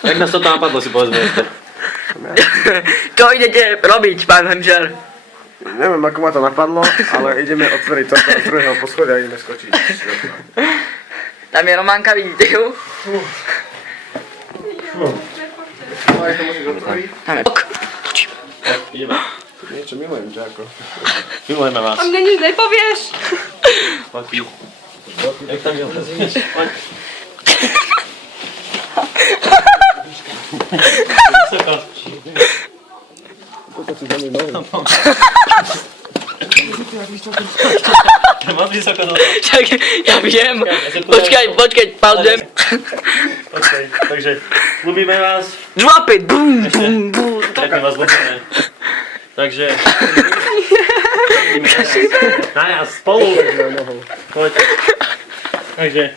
Jak nás to tam napadlo, si povedzme ešte. Čo idete robiť, pán Hemžer? Neviem, ako ma to napadlo, ale ideme otvoriť toto z druhého poschodia a ideme skočiť. Tam je Románka, vidíte ju? Aj to môžeš otvoriť? Tam je. Ideme. Niečo milujem, že ako? Milujeme vás. A mne nič nepovieš? Poď. Jak tam vylezieš? Poď. Vysoko. Toto si za mňa nohu. Moc vysoko dole. Čak, ja viem. Počkaj, pauzem. Počkaj, takže ľubíme vás. Drop it, boom, boom, boom. Tak my vás ľubíme. Takže... Na nás spolu. Poď. Takže...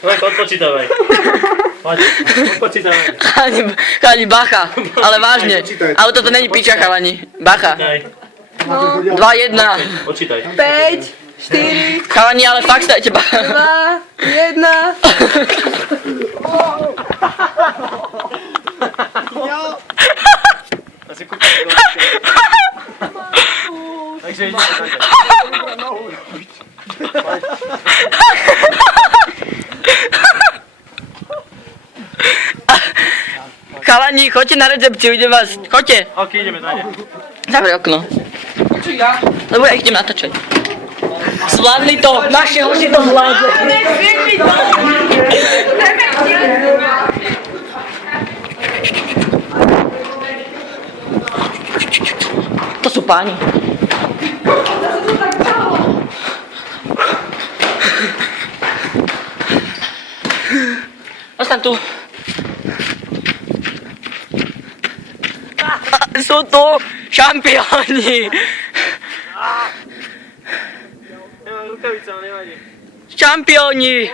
Poď, odpočítavaj. Poď, odpočítavaj. Chalani, bacha, ale vážne. Ale toto není piča, chalani. Bacha. Daj, 2, 1. počítaj. 5, 4, Chalani, ale fakt stajte bacha. 2, 1. Asi kúkaj do Takže ideme tak. Chalani, choďte na recepciu, idem vás, choďte. Ok, ideme, dajde. Zavri okno. Čo ja? Lebo ja idem natáčať. Zvládli to, naši hoši to zvládli. To sú páni. Ostaň tu. Sú tu šampióni. Nemám rukavice, ale nevadí. Šampióni.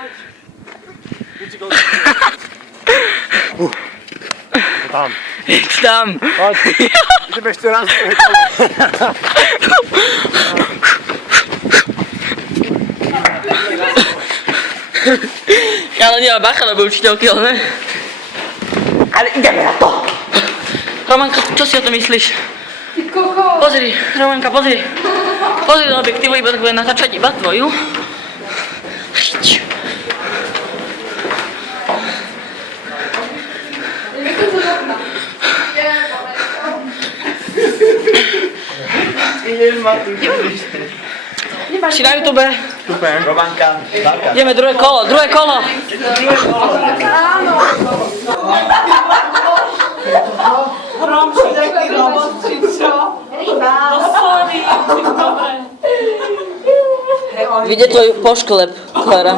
Tam. Idź tam. Poď. Ideme ešte raz. Ale nie, bacha, lebo učiteľky, ale ne. Ale ideme na to. Romanka, čo si o to myslíš? Ty koko. Pozri, Romanka, pozri. Pozri do objektívu, iba tak bude natáčať iba tvoju. Si na YouTube. Super. Romanka. Ideme druhé kolo, druhé kolo. Vidie tvoj pošklep, Klara.